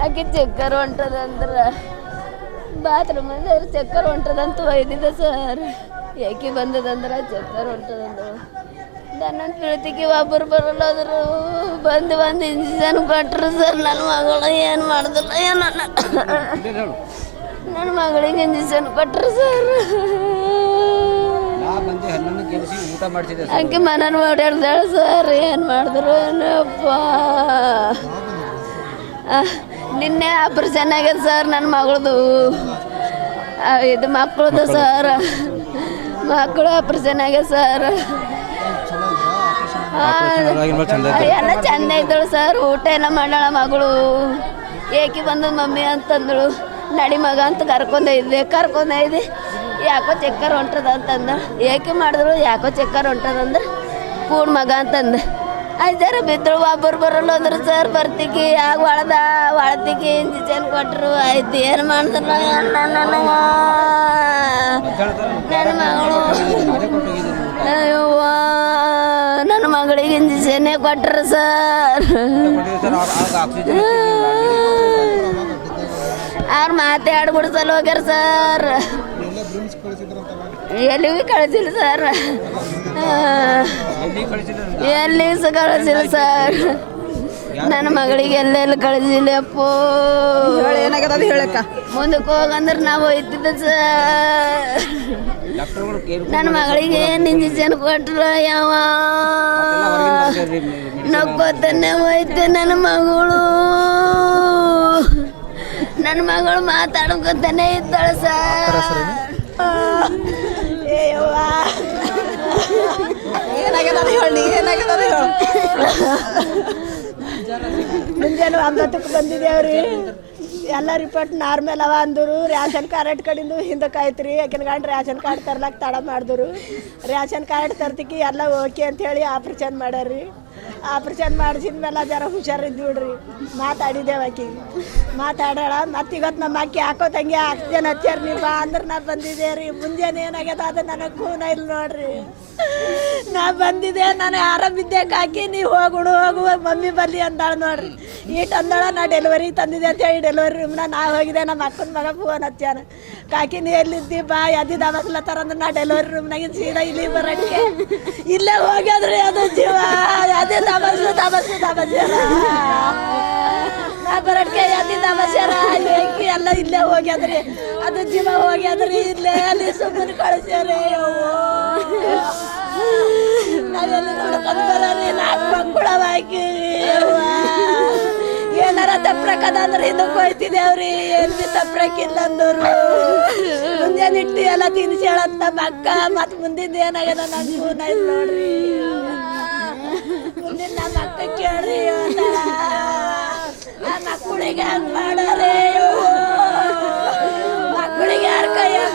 ಆಕೆ ಚಕ್ಕರ್ ಹೊಂಟದಂದ್ರ ಬಾತ್ರೂಮ್ ಅಂದ್ರೆ ಚಕ್ಕರ್ ಹೊಂಟದಂತ ಒಯ್ದಿದ್ದ ಸರ್ ಯಾಕೆ ಬಂದದಂದ್ರ ಚಕ್ಕರ್ ಹೊಂಟದಂದ್ರೆ ನನ್ನ ಪ್ರೀತಿಗೆ ಒಬ್ಬರು ಬರಲ್ಲ ಆದ್ರು ಬಂದು ಬಂದು ಇಂಜೆಕ್ಷನ್ ಕೊಟ್ಟರು ಸರ್ ನನ್ನ ಮಗಳು ಏನು ಮಾಡಿದಿಲ್ಲ ಏನು ನನ್ನ ಮಗಳಿಗೆ ಇಂಜೆಕ್ಷನ್ ಕೊಟ್ಟರು ಸರ್ ಅಂಕಿ ಮನನ ಓಡಾಡ್ದಾಳ ಸರ್ ಏನು ಮಾಡಿದ್ರು ಏನಪ್ಪ. ನಿನ್ನೆ ಆಪರೇಷನ್ ಆಗ್ಯದ ಸರ್ ನನ್ನ ಮಗಳದು. ಇದು ಮಕ್ಕಳದು ಸರ್. ಮಕ್ಕಳು ಆಪರೇಷನ್ ಆಗ್ಯದ ಸರ್. ಎಲ್ಲ ಚಂದ ಇದ್ದಳು ಸರ್. ಊಟ ಎಲ್ಲ ಮಾಡಾಳ ಮಗಳು. ಏಕೆ ಬಂದದ ಮಮ್ಮಿ ಅಂತಂದಳು. ನಡಿ ಮಗ ಅಂತ ಕರ್ಕೊಂಡೊಯ್ದೆ ಕರ್ಕೊಂಡೊಯ್ದು ಯಾಕೋ ಚಕ್ಕರ್ ಹೊಂಟದ ಅಂತಂದ ಏಕೆ ಮಾಡಿದ್ರು ಯಾಕೋ ಚಕ್ಕರ್ ಹೊಂಟದಂದ್ರೆ ಕೂಡ ಮಗ ಅಂತಂದ. ಐದಾರ ಬಿದ್ರು ಒಬ್ಬರು ಬರಲ್ಲ ಅಂದ್ರೆ ಸರ್ ಬರ್ತಿಗೆ ಆಗ ಒಳದ ಒಳತಿಗೆ ಇಂಜಿನ್ ಕೊಟ್ಟರು ಆಯ್ತು, ಏನು ಮಾಡ್ತಾರೆ ನನ್ನ ನನ್ನ ಮಗಳು. ನನ್ನ ಮಗಳಿಗೆ ಇಂಜೆಕ್ಷನ್ನೇ ಕೊಟ್ಟರು ಸರ್. ಅವ್ರು ಸರ್ ಅವ್ರು ಮಾತಾಡ್ಬಿಡ್ಸಲ್ ಹೋಗ್ಯಾರ ಸರ್. ಎಲ್ಲಿಗೂ ಕಳಿಸಿಲ್ಲ ಸರ್. ಎಲ್ಲಿ ಕಳಿಸಿಲ್ಲ ಸಹ ಕಳಿಸಿಲ್ಲ ಸರ್? ನನ್ನ ಮಗಳಿಗೆ ಎಲ್ಲೆಲ್ಲಿ ಕಳಿಸಿಲ್ಲ ಅಪ್ಪೋ? ಏನಾಗದ ಅದು ಹೇಳಕ್ಕ? ಮುಂದಕ್ಕೆ ಹೋಗಂದ್ರೆ ನಾವು ಹೋಯ್ತಿದ್ದ ಸರ್. ನನ್ನ ಮಗಳಿಗೆ ಏನು ಇಂಜೆಕ್ಷನ್ ಕೊಟ್ರ ಯಾವ? ನಕ್ಕೋತಾನೆ ಹೋಯ್ತೆ ನನ್ನ ಮಗಳು. ನನ್ನ ಮಗಳು ಮಾತಾಡ್ಕೊತಾನೆ ಇದ್ದಾಳೆ ಸರ್ ಏನಾಗದ ಅದು ಹೇಳಿ ಏನಾಗದ ಅದು ಹೇಳು ಮುಂಜಾನೆ ಒಂಬತ್ತಕ್ಕೆ ಬಂದಿದ್ದೇವ್ರಿ ಎಲ್ಲ ರಿಪೋರ್ಟ್ ನಾರ್ಮಲ್ ಅವ ಅಂದರು. ರೇಷನ್ ಕಾರ್ಡ್ ಕಡಿಂದು ಹಿಂದಕ್ಕೆ ಆಯ್ತು ರೀ ಯಾಕಿನ ರೇಷನ್ ಕಾರ್ಡ್ ತರ್ಲಕ್ಕೆ ತಡ ಮಾಡಿದ್ರು. ರೇಷನ್ ಕಾರ್ಡ್ ತರ್ತಿಕ್ಕಿ ಎಲ್ಲ ಓಕೆ ಅಂಥೇಳಿ ಆಪ್ರೇಷನ್ ಮಾಡ್ಯಾರ್ರಿ. ಆಪ್ರೇಷನ್ ಮಾಡಿಸಿದ ಮೇಲೆ ಜರ ಹುಷಾರಿದ್ದು ಬಿಡ್ರಿ ಮಾತಾಡಿದ್ದೇವೆ ಆಕಿ. ಮಾತಾಡೋಣ ಮತ್ತೆ ಇವತ್ತು ನಮ್ಮ ಅಕ್ಕಿ ಹಾಕೋ ತಂಗಿ ಆಕ್ಸಿಜನ್ ಹಚ್ಚಾರ ನೀವು ಅಂದ್ರೆ ನಾ ಬಂದಿದ್ದೆ ರೀ ಮುಂಜಾನೆ ಏನಾಗ್ಯದ ಅದು ನನಗೆ ಖೂನ ಇಲ್ಲ ನೋಡ್ರಿ. ನಾ ನಾನು ನಾನು ಬಿದ್ದೆ ಕಾಕಿ ನೀವು ಹೋಗುಡು ಹೋಗು ಮಮ್ಮಿ ಬರ್ಲಿ ಅಂದಾಳ ನೋಡ್ರಿ. ಈ ಅಂದಾಳ ನಾ ಡೆಲಿವರಿ ತಂದಿದೆ ಅಂತ ಹೇಳಿ ಡೆಲಿವರಿ ರೂಮ್ನ ನಾ ಹೋಗಿದೆ ನಮ್ಮ ಅಕ್ಕನ ಮಗ ಫೋನ್ ಹಚ್ಚಾನ ಕಾಕಿ ನೀ ಎಲ್ಲಿದ್ದಿ ಬಾ ಎದ್ದಿ ದಬಸ್ಲತ್ತಾರ ಅಂದ್ರೆ ನಾ ಡೆಲಿವರಿ ರೂಮ್ನಾಗ ಸೀದಾ ಇಲ್ಲಿ ಬರಕ್ಕೆ ಇಲ್ಲೇ ಹೋಗ್ಯದ್ರಿ ಅದು ಜೀವ ಅದೇ ದಬಸ್ಲು ದಬಸ್ಲು ದಬಸ್ಯಾರ ನಾ ಬರಕ್ಕೆ ಎದ್ದಿ ದಬಸ್ಯಾರ ಎಲ್ಲ ಇಲ್ಲೇ ಹೋಗ್ಯದ್ರಿ. ಅದು ಜೀವ ಹೋಗ್ಯದ್ರಿ, ಇಲ್ಲೇ ಅಲ್ಲಿ ಸುಮ್ಮನೆ ಕಳಿಸ್ಯಾರೆ. ನಾವೆಲ್ಲ ದುಡ್ಕೊಂಡು ಬರೋರಿ ನಾಲ್ಕು ಮಕ್ಕಳವಾಗಿ ಏನಾರ ತಪ್ರಕದ ಅಂದ್ರೆ ಹಿಂದಕ್ಕೆ ಹೋಯ್ತಿದ್ದೇವ್ರಿ ಏನ್ ಬಿ ತಪ್ರಕ್ಕಿಲ್ಲ ಅಂದರು ಮುಂಜಾನೆ ಇಟ್ಟಿ ಎಲ್ಲ ತಿನ್ಸಿ ಹೇಳತ್ತ ಮಕ್ಕ ಮತ್ ಮುಂದಿನ ಏನಾಗ್ಯದ ನನ್ ಜೀವನ ಇಲ್ಲ ನೋಡ್ರಿ. ಮುಂದಿನ ನಮ್ಮ ಅಕ್ಕ ಕೇಳ್ರಿ ಆ ಮಕ್ಕಳಿಗೆ ಹಂಗ್ ಮಾಡಾರೇ ಮಕ್ಕಳಿಗೆ ಯಾರ ಕೈಯಾಗ